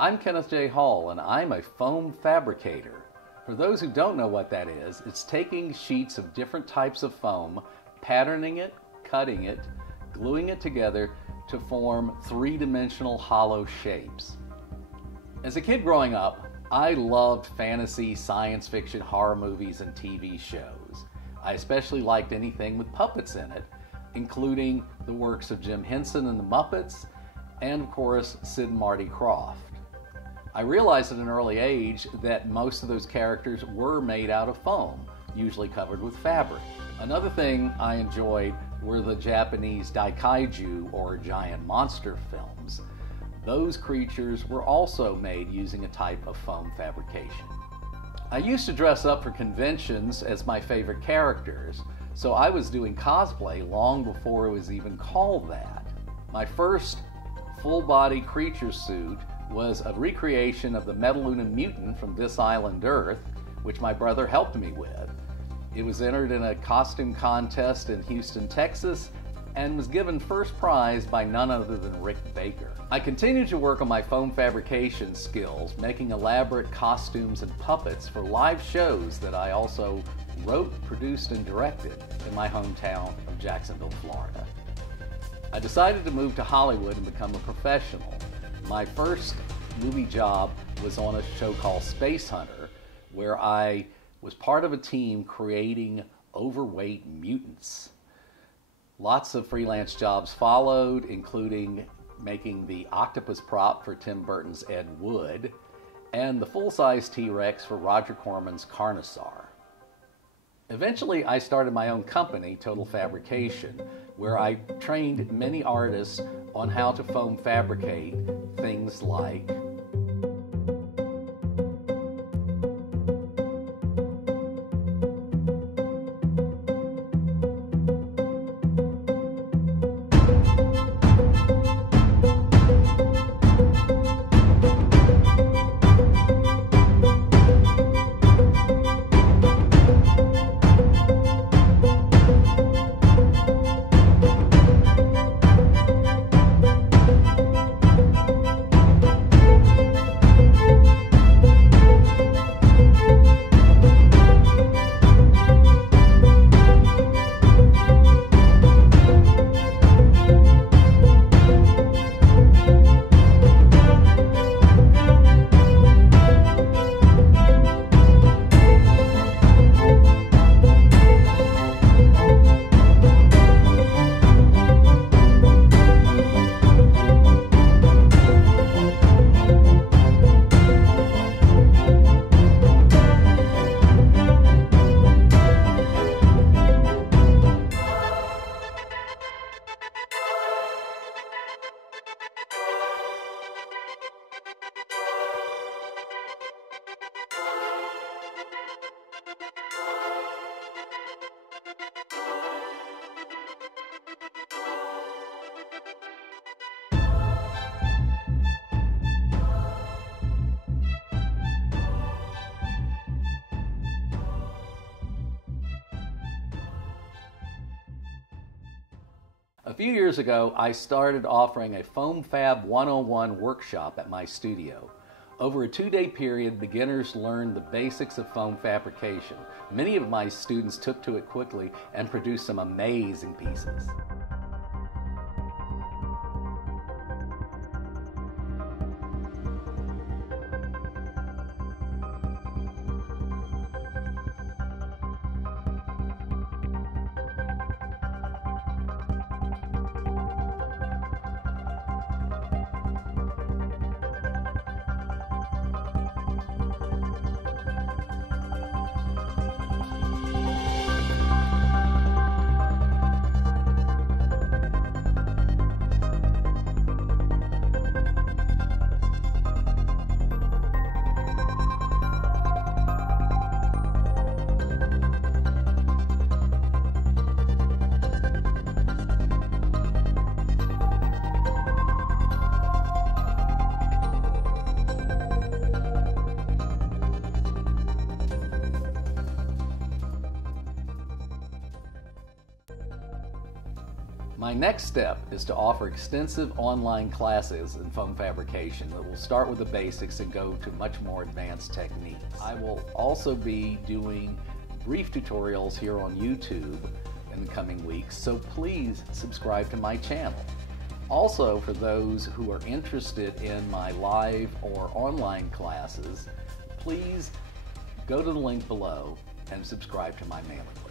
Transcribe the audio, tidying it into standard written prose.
I'm Kenneth J. Hall, and I'm a foam fabricator. For those who don't know what that is, it's taking sheets of different types of foam, patterning it, cutting it, gluing it together to form three-dimensional hollow shapes. As a kid growing up, I loved fantasy, science fiction, horror movies, and TV shows. I especially liked anything with puppets in it, including the works of Jim Henson and the Muppets, and of course, Sid and Marty Krofft. I realized at an early age that most of those characters were made out of foam, usually covered with fabric. Another thing I enjoyed were the Japanese daikaiju, or giant monster films. Those creatures were also made using a type of foam fabrication. I used to dress up for conventions as my favorite characters, so I was doing cosplay long before it was even called that. My first full-body creature suit was a recreation of the Metaluna mutant from This Island Earth, which my brother helped me with. It was entered in a costume contest in Houston, Texas, and was given first prize by none other than Rick Baker. I continued to work on my foam fabrication skills, making elaborate costumes and puppets for live shows that I also wrote, produced, and directed in my hometown of Jacksonville, Florida. I decided to move to Hollywood and become a professional. My first movie job was on a show called Space Hunter, where I was part of a team creating overweight mutants. Lots of freelance jobs followed, including making the octopus prop for Tim Burton's Ed Wood and the full-size T-Rex for Roger Corman's Carnosaur. Eventually, I started my own company, Total Fabrication, where I trained many artists on how to foam fabricate things like A few years ago, I started offering a Foam Fab 101 workshop at my studio. Over a 2-day period, beginners learned the basics of foam fabrication. Many of my students took to it quickly and produced some amazing pieces. My next step is to offer extensive online classes in foam fabrication that will start with the basics and go to much more advanced techniques. I will also be doing brief tutorials here on YouTube in the coming weeks, so please subscribe to my channel. Also, for those who are interested in my live or online classes, please go to the link below and subscribe to my mailing list.